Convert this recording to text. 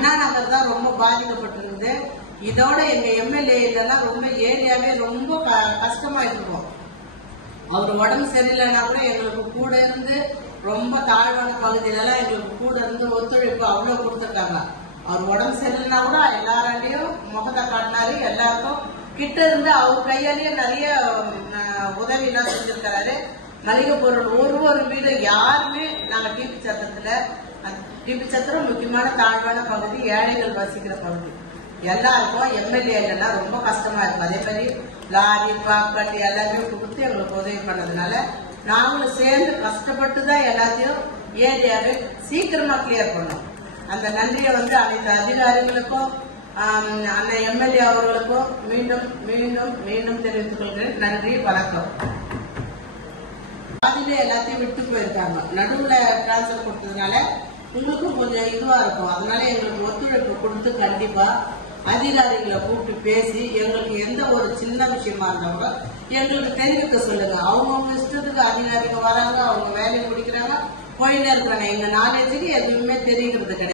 அண்ணா நகர் தான் ரொம்ப பாதிக்கப்பட்டிருக்குது இதோட எங்க எம்எல்ஏ இல்லைன்னா ரொம்ப ஏரியாவே ரொம்ப க- இருக்கும். அவர் உடம்பு சரியில்லைன்னா கூட எங்களுக்கு கூட இருந்து ரொம்ப தாழ்வான பகுதியிலலாம் எங்களுக்கு கூட இருந்து ஒத்துழைப்பு அவ்வளவு கொடுத்துருக்காங்க. அவர் உடம்பு சரியில்லைன்னா கூட எல்லாராலையும் முகத்தை காட்டினாரு எல்லாருக்கும் கிட்ட இருந்து அவர் கையாலேயே நிறைய உதவி எல்லாம் செஞ்சிருக்கிறாரு. மளிகை பொருள் ஒரு ஒரு வீடு யாருமே நாங்கள் டிபி சத்தத்தில் டிபி சத்திரம் முக்கியமான தாழ்வான பகுதி ஏழைகள் வசிக்கிற பகுதி. எல்லாருக்கும் எம்எல்ஏ ரொம்ப கஷ்டமா இருக்கும். அதே மாதிரி லாரி பாக்கெட் எல்லாமே கொடுத்து எங்களுக்கு உதவி பண்ணதுனால நாங்களும் சேர்ந்து கஷ்டப்பட்டு தான் எல்லாத்தையும் ஏரியாவை சீக்கிரமா கிளியர் பண்ணோம். அந்த நன்றியை வந்து அனைத்து அதிகாரிகளுக்கும் ஆம், அண்ணன் எம்எல்ஏ அவர்களுக்கும் மீண்டும் மீண்டும் மீண்டும் தெரிவித்துக் கொள்கிறேன். நன்றி வணக்கம். பாதியிலே எல்லாத்தையும் விட்டு போயிருக்காங்க. நடுவில் டிரான்ஸ்ஃபர் கொடுத்ததுனால உங்களுக்கும் கொஞ்சம் இதுவா இருக்கும். அதனால எங்களுக்கு ஒத்துழைப்பு கொடுத்து கண்டிப்பா அதிகாரிகளை கூப்பிட்டு பேசி எங்களுக்கு எந்த ஒரு சின்ன விஷயமா இருந்தா கூட எங்களுக்கு தெரிவிக்க சொல்லுங்க. அவங்கவுங்க இஷ்டத்துக்கு அதிகாரிகள் வராங்க அவங்க வேலையை முடிக்கிறாங்க போயிட்டே இருக்கிறாங்க. எங்க நாலேஜுக்கு எதுவுமே தெரிகிறது கிடையாது.